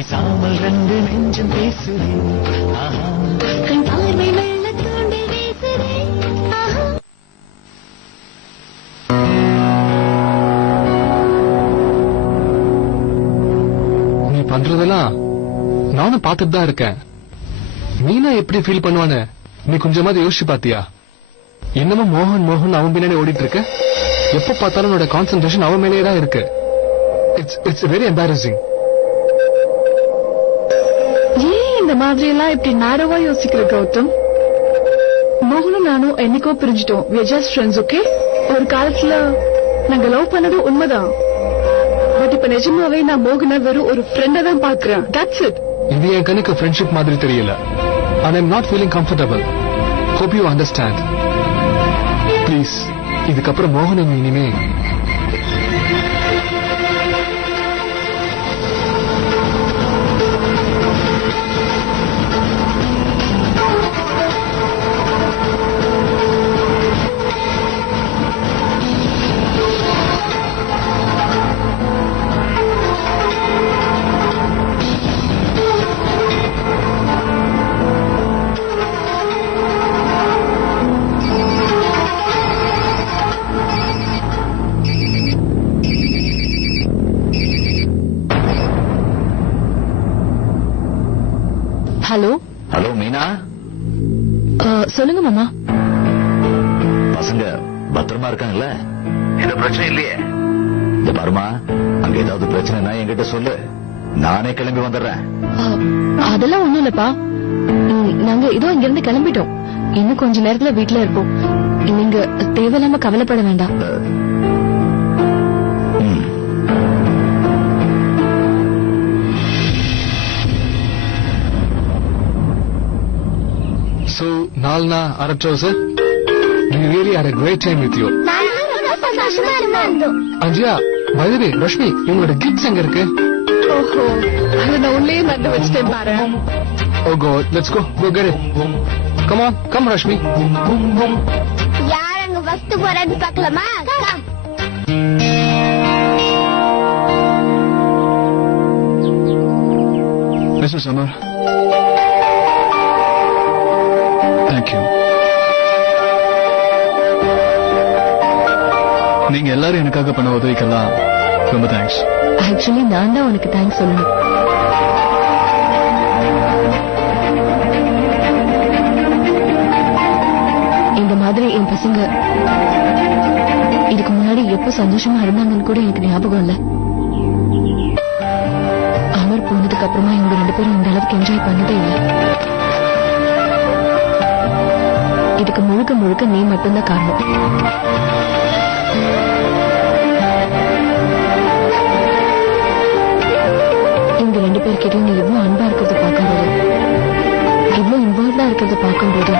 பேசாமல் ரெண்டு நெஞ்சம் பேசுதே கண் பார்வை மெல்ல தூண்டி வீசுதே. நீ பண்றதெல்லாம் நானும் பார்த்துட்டு தான் இருக்கேன். மீனா எப்படி ஃபீல் பண்ணுவான்னு நீ கொஞ்சமாவது யோசிச்சு பாத்தியா? என்னமோ மோகன் மோகன் அவன் பின்னாடி ஓடிட்டு இருக்க. எப்ப பார்த்தாலும் உன்னோட கான்சென்ட்ரேஷன் அவன் மேலேயே தான் இருக்கு. It's very embarrassing. ஏன் இந்த மாதிரி எல்லாம் இப்படி நேரவா யோசிக்கிற கௌதம்? மோகனும் நானும் என்னைக்கோ பிரிஞ்சிட்டோம். we are just friends, okay? ஒரு காலத்துல நாங்க லவ் பண்ணது உண்மைதான். பட் இப்ப நிஜமாவே நான் மோகனை வெறும் ஒரு ஃப்ரெண்டா தான் பாக்குறேன். That's it. இது என் கண்ணுக்கு ஃப்ரெண்ட்ஷிப் மாதிரி தெரியல. and I'm not feeling comfortable. hope you understand. Please இதுக்கப்புறம் மோகன் இனிமே ஹலோ ஹலோ மீனா. சொல்லுங்க மாமா. பசங்க பத்திரமா இருக்காங்கல்ல? எந்த பிரச்சனை இல்லையே? இந்த பாருமா, அங்க ஏதாவது பிரச்சனைனா என்கிட்ட சொல்லு, நானே கிளம்பி வந்துடுறேன். அதெல்லாம் ஒண்ணும் இல்லப்பா. நாங்க இதோ இங்க இருந்து கிளம்பிட்டோம். இன்னும் கொஞ்ச நேரத்துல வீட்டுல இருப்போம். நீங்க தேவையில்லாம கவலைப்பட வேண்டாம். So, Nalna, Arabtrosa, we really had a great time with you. Anjia, by the way, Rashmi, உங்களோட கிஃப்ட்ஸ் எங்க இருக்கு? ஓஹோ, அத நான் உள்ளே மறந்து வச்சிட்டேன் பாரு. Oh God, let's go get it. Come on, come Rashmi. யார் அங்க ஃபர்ஸ்ட் போறான்னு பார்க்கலாமா? Come. Mr. Samar. Thank you. நீங்க எல்லாரும் எனக்காக பண்ண உதவிக்கெல்லாம் ரொம்ப தேங்க்ஸ். ஆக்சுவலி நான் தான் உனக்கு தேங்க்ஸ் சொல்லணும். இந்த மாதிரி என் பசங்க இதுக்கு முன்னாடி எப்ப சந்தோஷமா இருந்தாங்கன்னு கூட எனக்கு ஞாபகம் இல்ல. அமர் போனதுக்கு அப்புறமா இவங்க 2 பேரும் இந்த அளவுக்கு என்ஜாய் பண்ணதே இல்லை. இதுக்கு முழுக்க முழுக்க நீ மட்டும்தான் காரணம். இந்த 2 பேர்கிட்டயும் நீ எவ்வளவு அன்பா இருக்கிறத பார்க்கும்போது, எவ்வளவு இன்வால்வ்டா இருக்கிறத பார்க்கும்போது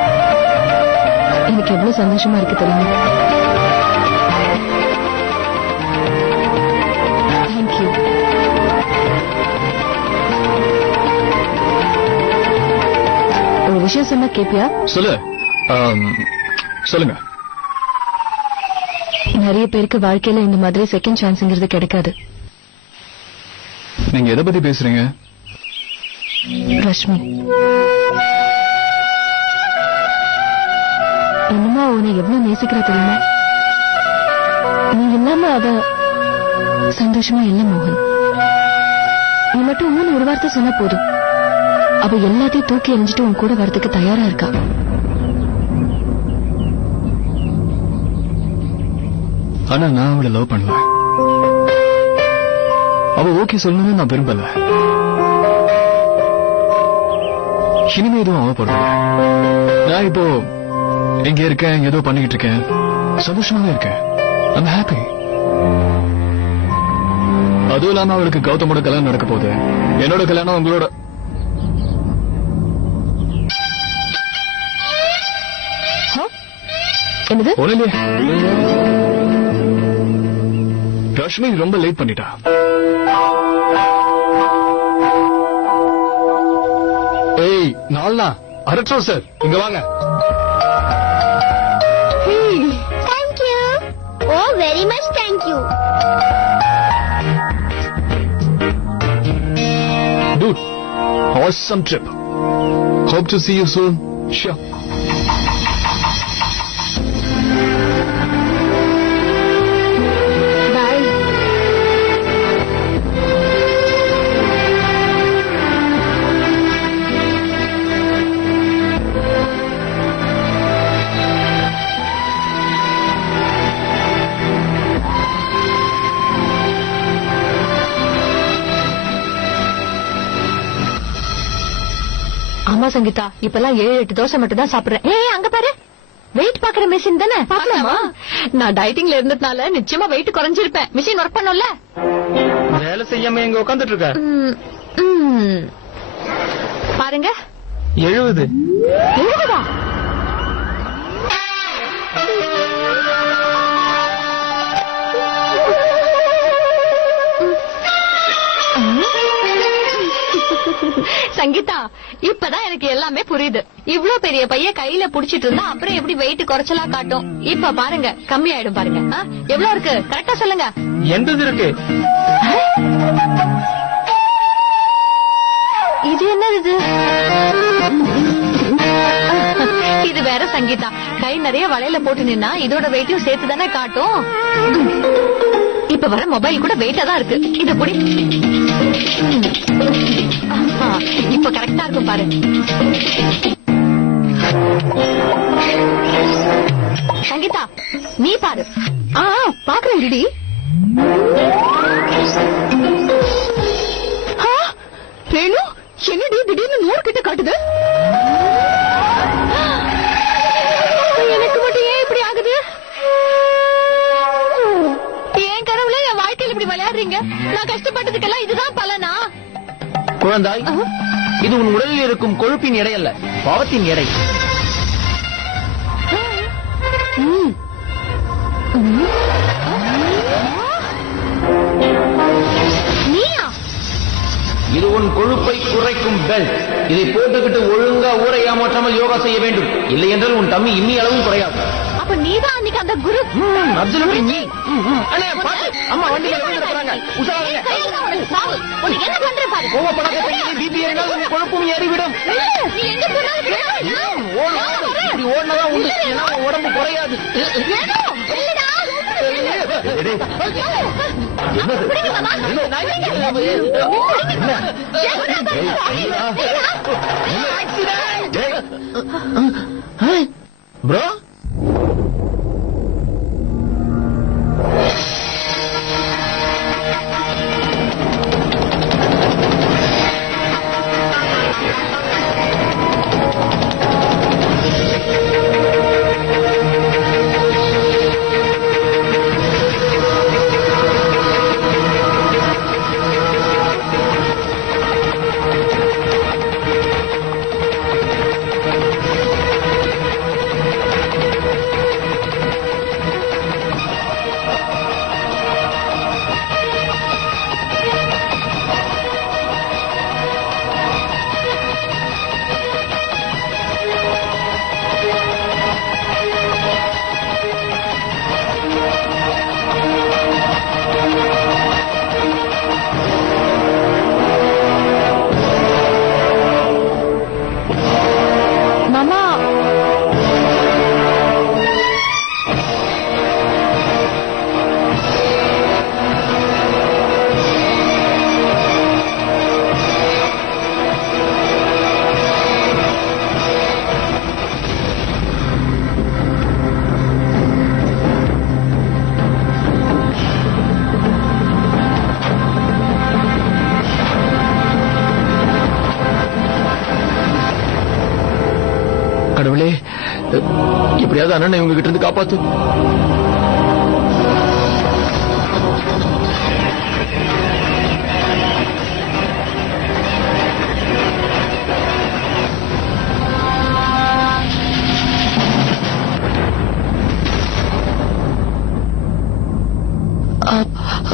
எனக்கு எவ்வளவு சந்தோஷமா இருக்கு தெரியுமா? தேங்க்யூ. ஒரு விஷயம் சொன்னா கேப்பியா? சொல்லு. சொல்லுங்க. நிறைய பேருக்கு வாழ்க்கையில இந்த மாதிரி செகண்ட் சான்ஸ்ங்கிறது கிடைக்காது. நீங்க எதை பத்தி பேசுறீங்க? ரஷ்மி, என்னமா உன்னை எவ்வளவு நேசிக்கிறா தெரியுமா? நீ இல்லாம அவ சந்தோஷமா இல்ல மோகன். நீ மட்டும் ஊன்னு ஒரு வார்த்தை சொன்னா போதும், அவ எல்லாத்தையும் தூக்கி எறிஞ்சிட்டு உன் கூட வரதுக்கு தயாரா இருக்கா. ஆனா நான் அவளை லவ் பண்ணல. அவ ஓகே சொல்லணும்னு நான் விரும்பல. இனிமே எதுவும் அவப்படுறேன். நான் இப்போ எங்க இருக்கேன், ஏதோ பண்ணிக்கிட்டு இருக்கேன், சந்தோஷமாவே இருக்கேன். I'm happy. அதுவும் இல்லாம அவளுக்கு கௌதமோட கல்யாணம் நடக்க போகுது. என்னோட கல்யாணம் உங்களோட. என்னது? ஒண்ணுலயே ரஷ்மி ரொம்ப லேட் பண்ணிட்டா. ஏய் நாள்னா அரட்ரோ சார், இங்க வாங்க. Thank you. Oh, very much thank you. Dude, awesome trip. Hope to see you soon. Sure. Bye. ஆமா சங்கீதா, இப்பெல்லாம் 7-8 தோசை மட்டும் தான் சாப்பிடுறேன். ஏய் அங்க பாரு, வெயிட் பாக்குற மிஷின் தானே, பாக்கலாமா? நான் டயட்டிங்ல இருந்ததுனால நிச்சயமா வெயிட் குறைஞ்சிருப்பேன். மிஷின் ஒர்க் பண்ணும்ல. வேலை செய்யாம எங்க உட்கார்ந்துட்டு இருக்க? பாருங்க 70. 70? சங்கீதா, இப்பதான் எனக்கு எல்லாமே புரியுது. இவ்ளோ பெரிய பைய கையில புடிச்சிட்டு இருந்தா அப்புறம் எப்படி வெயிட் குறைச்சலா காட்டும்? இப்ப பாருங்க, கம்மி ஆயிடும் பாருங்க. எவ்வளவு இருக்கு கரெக்டா சொல்லுங்க. 80 இருக்கு. இது என்னது? இது வேற சங்கீதா, கை நிறைய வளையல போட்டு நின்னா இதோட வெயிட்டையும் சேர்த்து தானே காட்டும். இப்ப வர மொபைல் கூட வெயிட்டா தான் இருக்கு. இத புடி. இப்ப கரெக்டா இருக்கும் பாரு. சங்கீதா நீ பாரு. பாக்குறேன் டிடி. ரேணு, என்னடி திடீர்னு 100 கிட்ட காட்டுது? எனக்கு மட்டும் ஏன் இப்படி ஆகுது? ஏன் கடவுளே, என் வாழ்க்கையில இப்படி விளையாடுறீங்க? நான் கஷ்டப்பட்டதுக்கெல்லாம் இதுதான் பலனா? குழந்தாய், இது உன் உடலில் இருக்கும் கொழுப்பின் எடை அல்ல, பாவத்தின் எடை. நீயா? இது உன் கொழுப்பை குறைக்கும் பெல்ட். இதை போட்டுக்கிட்டு ஒழுங்கா ஊரை ஏமாற்றாமல் யோகா செய்ய வேண்டும். இல்லை என்றால் உன் தம்மி இன்னி அளவும் குறையாது. அப்ப நீதான் அன்னைக்கு அந்த குரு. அப்துல் நீ. அண்ணே பாத்து, அம்மா வண்டியில விழுந்துறாங்க. உஷாராங்க. என்ன பண்ற பாரு. கோவப்படாத பெண்ணே, பிபி ஏறினால் உன் கொழுப்பும் ஏறிவிடும். நீ எங்க போனாலும் இப்படி ஓடினதான் உண்டு, ஏன்னா உன் உடம்பு குறையாது. ப்ரோ, கடவுளே, எப்படியாவது அண்ணனை இவங்க கிட்ட இருந்து காப்பாத்து.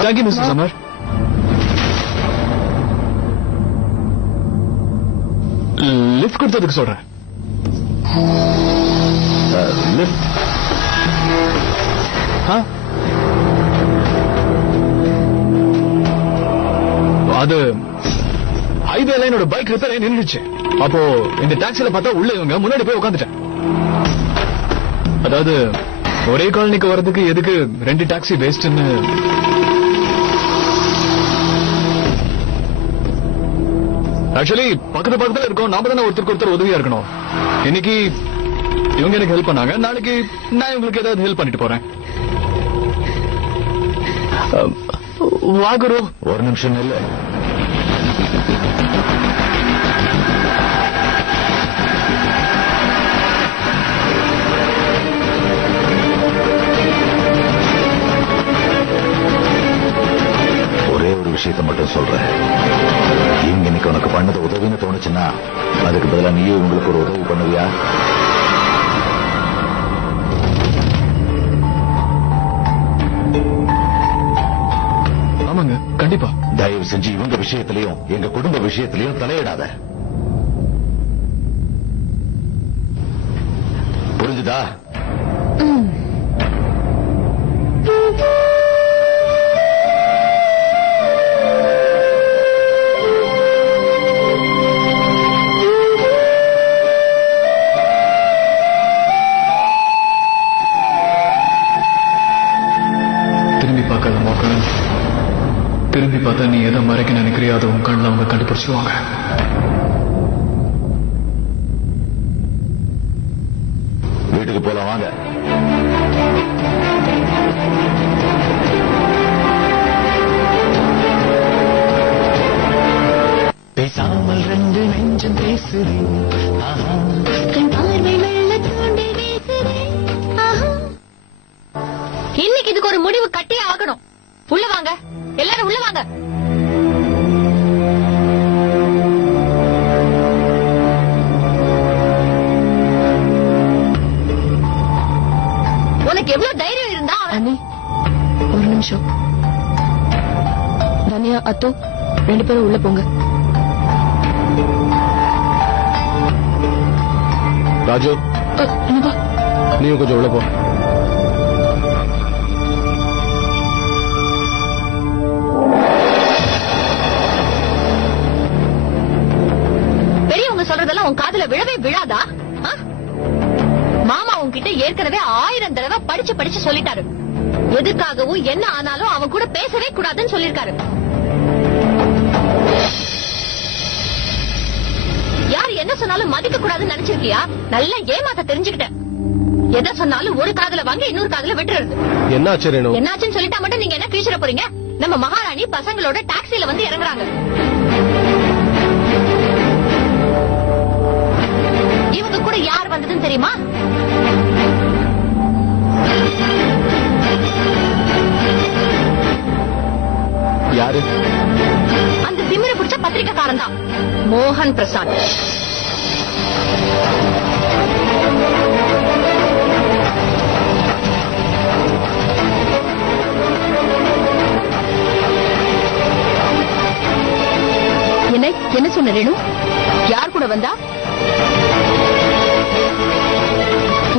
Thank you, Mr. Samar. Lift கொடுத்ததுக்கு சொல்றேன். லிஃப்ட் அது ஹைவேல என்னோட பைக் ரிப்பேர் நின்றுச்சு. அப்போ இந்த டாக்ஸில பார்த்தா உள்ள இவங்க முன்னாடி போய் உட்காந்துட்டேன். அதாவது ஒரே காலனிக்கு வர்றதுக்கு எதுக்கு 2 டாக்ஸி வேஸ்ட்னு. ஆக்சுவலி பக்கத்துல இருக்கோம். நாம தானே ஒருத்தருக்கு உதவியா இருக்கணும். இன்னைக்கு இவங்க எனக்கு ஹெல்ப் பண்ணாங்க, நாளைக்கு நான் இவங்களுக்கு ஏதாவது ஹெல்ப் பண்ணிட்டு போறேன். வாகுரு ஒரு நிமிஷம் இல்ல. ஒரே ஒரு விஷயத்தை மட்டும் சொல்றேன். இவங்க இன்னைக்கு உனக்கு பண்ணது உதவின்னு தோணுச்சுன்னா அதுக்கு பதிலா நீயே உங்களுக்கு ஒரு உதவி பண்ணுவியா? ஆமாங்க, கண்டிப்பா. தயவு செஞ்சு இவங்க விஷயத்திலையும் எங்க குடும்ப விஷயத்திலையும் தலையிடாத. புரிஞ்சுதா? திரும்பி பார்க்காத மோகன். திரும்பி பார்த்தா நீ எதை மறைக்க நினைக்கிறியோ அதை உன் கண்ணில் அவங்க கண்டுபிடிச்சிருவாங்க. வீட்டுக்கு போலாம் வாங்க. பேசாமல் 2 நெஞ்சம் பேசுதே. ஆஹா, கண் பார்வை மெல்ல தூண்டி வீசுதே. ஆஹா. இன்னைக்கு இதுக்கு ஒரு முடிவு கட்டியே ஆகணும். உள்ள வாங்க, எல்லாரும் உள்ள வாங்க. உனக்கு எவ்வளவு தைரியம் இருந்தா? அண்ணி ஒரு நிமிஷம். தனியா அத்தோ 2 பேரும் உள்ள போங்க. ராஜு, என்னப்பா? நீயும் கொஞ்சம் உள்ள போ. பெரியவங்க சொல்றதெல்லாம் உன் காதுல விழவே விழாதா? ஆ? மாமா உன்கிட்ட ஏற்கனவே 1000 தடவை படிச்சு சொல்லிட்டாரு. எதுக்காகவும் என்ன ஆனாலும் அவன் கூட பேசவே கூடாதுன்னு சொல்லிருக்காரு. யார் என்ன சொன்னாலும் மதிக்க கூடாதுன்னு நினைச்சிருக்கியா? நல்லா ஏமாத்த தெரிஞ்சுக்கிட்டேன். எதை சொன்னாலும் ஒரு காதுல வாங்கி இன்னொரு காதுல விட்டுறது. என்னாச்சுன்னு சொல்லிட்டா மட்டும் நீங்க என்ன கீழ்ச்சிட போறீங்க? நம்ம மகாராணி பசங்களோட டாக்ஸில வந்து இறங்குறாங்க. இவங்க கூட யார் வந்ததுன்னு தெரியுமா? யாரு? அந்த திமிர பிடிச்ச பத்திரிக்கைக்காரன் தான், மோகன் பிரசாத். என்ன சொன்ன ரேணு? யார் கூட வந்தா?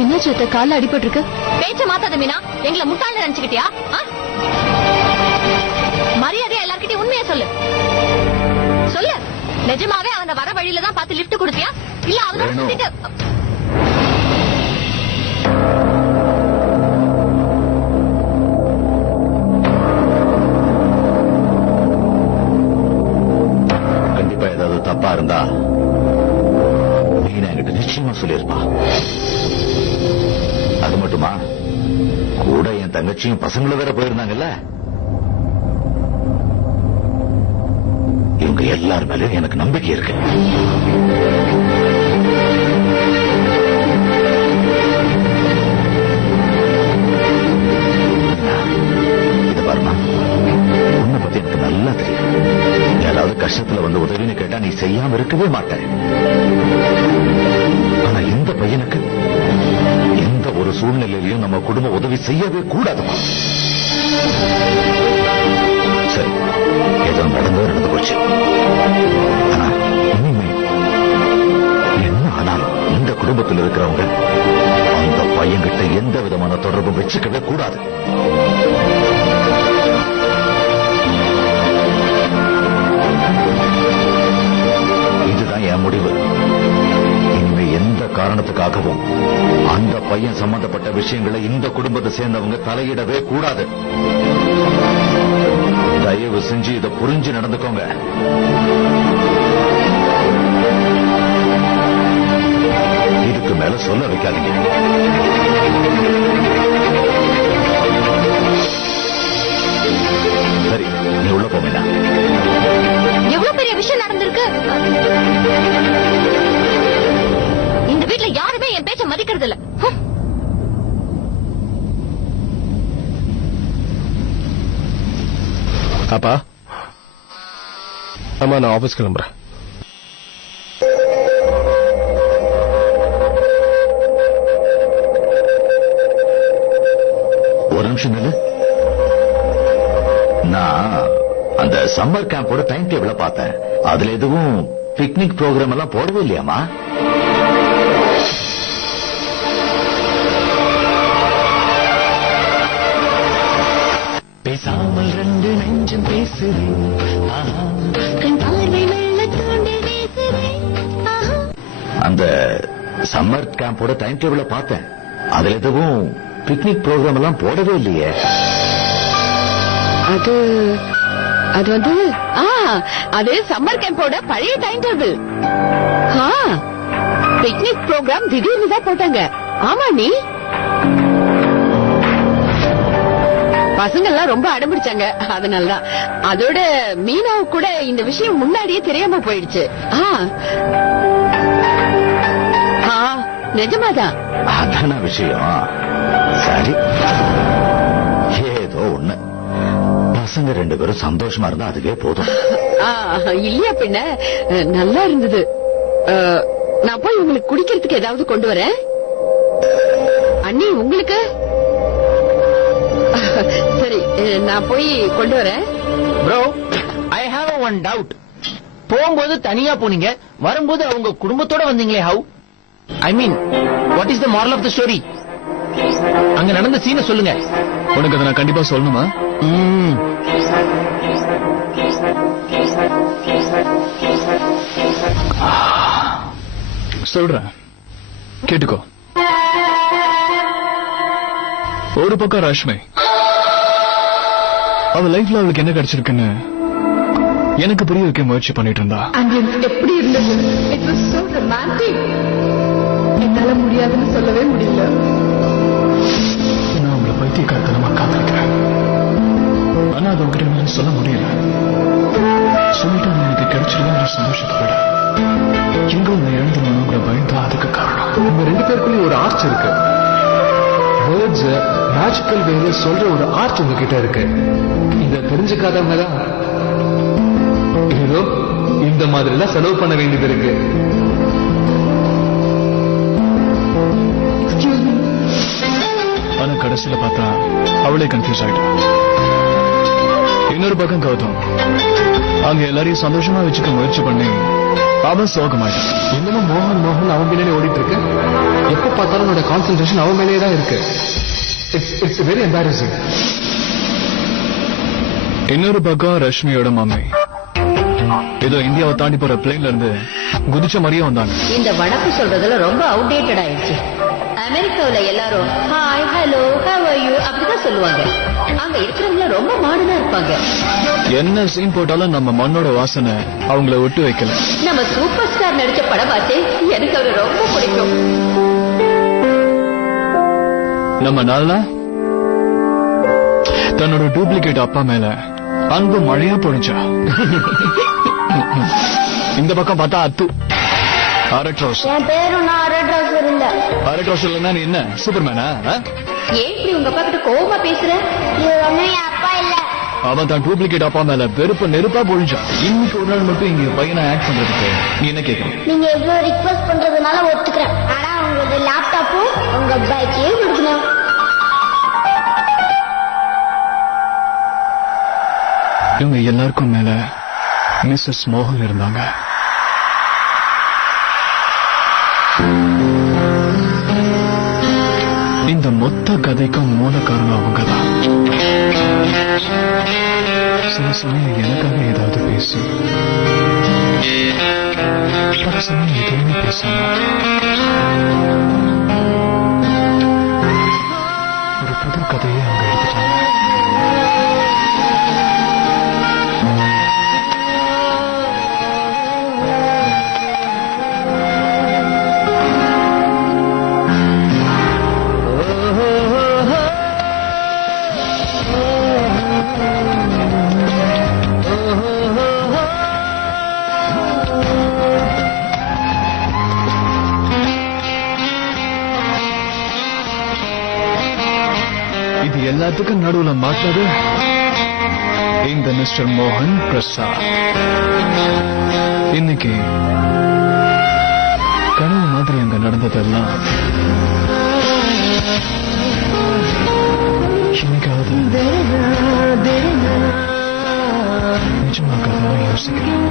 என்னாச்சு? கால அடிபட்டு இருக்கு. பேச்ச மாத்தாத மீனா. எங்களை முட்டாள நினைச்சுக்கிட்டியா? மரியாதையா எல்லார்கிட்டயும் உண்மையா சொல்லு. சொல்லு. நிஜமாவே அவனை வர வழியில தான் பார்த்து லிப்ட் கொடுத்தியா? இல்ல அவனோட சுத்திட்டு? கண்டிப்பா ஏதாவது தப்பா இருந்தா மீனா என்கிட்ட நிச்சயமா சொல்லிருப்பா. அது மட்டுமா, கூட என் தங்கச்சியும் பசங்களும் வேற போயிருந்தாங்கல்ல. இவங்க எல்லார் மேலயும் எனக்கு நம்பிக்கை இருக்கு. இத பாருமா, உன்னை பத்தி எனக்கு நல்லா தெரியும். யாராவது கஷ்டத்துல வந்து உதவின்னு கேட்டா நீ செய்யாம இருக்கவே மாட்டேன். ஆனா இந்த பையனுக்கு எந்த ஒரு சூழ்நிலையிலையும் நம்ம குடும்ப உதவி செய்யவே கூடாதுமா. சரி, ஏதோ நடந்து போச்சு. ஆனா இனிமே என்ன ஆனாலும் இந்த குடும்பத்தில் இருக்கிறவங்க அந்த பையன்கிட்ட எந்த விதமான தொடர்பும் வச்சுக்கவே கூடாது. முடிவு. இனிமே எந்த காரணத்துக்காகவும் அந்த பையன் சம்பந்தப்பட்ட விஷயங்களை இந்த குடும்பத்தை சேர்ந்தவங்க தலையிடவே கூடாது. தயவு செஞ்சு இதை புரிஞ்சு நடந்துக்கோங்க. இதுக்கு மேல சொல்ல வைக்காதீங்க. சரி, நீ உள்ள போமேனா. எவ்வளவு பெரிய விஷயம் நடந்திருக்கு. இந்த வீட்டுல யாருமே என் பேச்ச மதிக்கிறது இல்ல. அப்பா, ஆமா, நான் ஆபீஸ் கிளம்புறேன். ஒரு நிமிஷம் நில்லு. நான் அந்த சம்மர் கேம்போட டைம் டேபிள பார்த்தேன். அதுல எதுவும் பிக்னிக் ப்ரோக்ராம் எல்லாம் போடவே இல்லையாமா? பேசாமல் ரெண்டு நெஞ்சம் பேசுது. கண் பார்வை மெல்ல தூண்டி வீசுது. அந்த சம்மர் கேம்போட டைம் டேபிள பார்த்தேன். அதுல எதுவும் பிக்னிக் ப்ரோக்ராம் எல்லாம் போடவே இல்லையே. அது வந்து அது சம்மர் கேம்போட பழைய டைம் டேபிள். பிக்னிக் ப்ரோக்ராம் திடீர்னு தான் போட்டாங்க. ஆமா, நீ பசங்க எல்லாம் ரொம்ப அடம்பிடிச்சாங்க, அதனாலதான். அதோட மீனாவுக்கு கூட இந்த விஷயம் முன்னாடியே தெரியாம போயிடுச்சு. நிஜமாதான். அதான விஷயம். சரி, ஏதோ ஒண்ணு. பசங்க ரெண்டு பேரும் சந்தோஷமா இருந்தா அதுவே போதும். இல்லையா பின்ன, நல்லா இருந்தது. நான் போய் உங்களுக்கு குடிக்கிறதுக்கு ஏதாவது கொண்டு வரேன். அண்ணி, உங்களுக்கு? சரி, நான் போய் கொண்டு வரேன். Bro, I have one doubt. போகும்போது தனியா போனீங்க, வரும்போது அவங்க குடும்பத்தோட வந்தீங்களே, how? I mean, what is the moral of the story? அங்க நடந்த சீனை சொல்லுங்க. உனக்கு அதை நான் கண்டிப்பா சொல்லணுமா? சொல்றேன், கேட்டுக்கோ. ஒரு பக்கம் ரஷ்மி, அவ லைஃப்ல அவளுக்கு என்ன கிடைச்சிருக்குன்னு எனக்கு புரிய வைக்க முயற்சி பண்ணிட்டு இருந்தா. எப்படி இருந்தது? It was so romantic. என்னால முடியாதுன்னு சொல்லவே முடியல. நான் அவங்கள பைத்தியக்காரத்தனமா காத்திருக்கிறேன். ஆனா அது உங்ககிட்ட என்னால சொல்ல முடியல. சொல்லிட்டு எனக்கு கிடைச்சிருந்தா சந்தோஷத்தோட எங்க உன்னை எழுந்தணுங்கிற பயந்தா அதுக்கு காரணம். உங்க ரெண்டு பேருக்குள்ளே ஒரு ஆர்ச் இருக்கு. வேர்ட்ஸ் மேஜிக்கல் வேல சொல்ற ஒரு ஆர்ச் உங்ககிட்ட இருக்கு. இத தெரிஞ்சுக்காதவங்க தான் ஏதோ இந்த மாதிரி எல்லாம் செலவு பண்ண வேண்டியது இருக்கு. ஆனா கடைசியில பார்த்தா அவளே கன்ஃபியூஸ் ஆயிட்டா. இன்னொரு பக்கம் கௌதம் அங்க எல்லாரையும் சந்தோஷமா வச்சுக்க முயற்சி பண்ணி அவன் சோகமாயிட்டான். இன்னமும் மோகன் மோகன் அவன் பின்னாடி ஓடிட்டு இருக்கு. எப்ப பார்த்தாலும் என்னோட கான்சென்ட்ரேஷன் அவன் மேலேயே தான் இருக்கு. It's very embarrassing. இன்னொரு பக்கம் ரஷ்மியோட மாமி ஏதோ இந்தியாவை தாண்டி போற பிளேன்ல இருந்து குதிச்ச மாதிரியே வந்தாங்க. இந்த வணக்கம் சொல்றதுல ரொம்ப அவுடேட்டட் ஆயிடுச்சு. அமெரிக்காவுல எல்லாரும் hi, hello, how are you அப்படிதான் சொல்லுவாங்க. அங்க இருக்கிறவங்க ரொம்ப மாடர்னா இருப்பாங்க. என்ன சீன் போட்டாலும் நம்ம மண்ணோட வாசனை அவங்கள விட்டு வைக்கல. நம்ம சூப்பர் ஸ்டார் நடிச்ச படம் பார்த்தே எனக்கு அவரை ரொம்ப பிடிக்கும். நம்ம நல்லா தன்னோட டூப்ளிகேட் அப்பா மேல அன்பு மழையா பொழிச்சா. இந்த பக்கம் பார்த்தா அத்து அரட்ரோஸ். என் பேரும் நான் அரட்ரோஸ் இல்ல. அரட்ரோஸ் இல்லன்னா நீ என்ன சூப்பர்மேனா? ஏன் இப்படி உங்க அப்பா கிட்ட கோவமா பேசுற? இது ஒண்ணும் என் அப்பா இல்ல. அவன் தான் டூப்ளிகேட் அப்பா மேல வெறுப்பு நெருப்பா பொழிச்சான். இன்னைக்கு ஒரு நாள் மட்டும் இங்க பையனை ஆக்ட் பண்றதுக்கு நீ என்ன கேட்கணும்? நீங்க இவ்வளவு ரிக்வெஸ்ட் பண்றதுனால ஒத்துக்கிறேன். ஆனா உங்களோட லேப்டாப்பும் உங்க பைக்கையும் கொடுக்கணும். இவங்க எல்லாருக்கும் மேல மிஸ்ஸஸ் மோகன் இருந்தாங்க. இந்த மொத்த கதைக்கும் மூல காரணம் அவங்கதான். சில சமயம் எனக்காக ஏதாவது பேசி பல சமயம் எதுவுமே பேசாம ஒரு புது கதையை அவங்க எடுத்துட்டாங்க. இது எல்லாத்துக்கும் நடுவுல மாட்டது இந்த மிஸ்டர் மோகன் பிரசாத். இன்னைக்கு கனவு மாதிரி அங்க நடந்ததெல்லாம் இன்னைக்காவது நிஜமாக யோசிக்கிறேன்.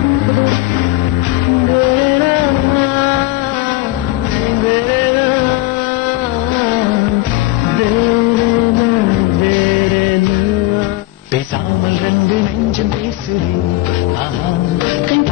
பேசாமல் ரெண்டு நெஞ்சம் பேசுதே ஆஹா கண்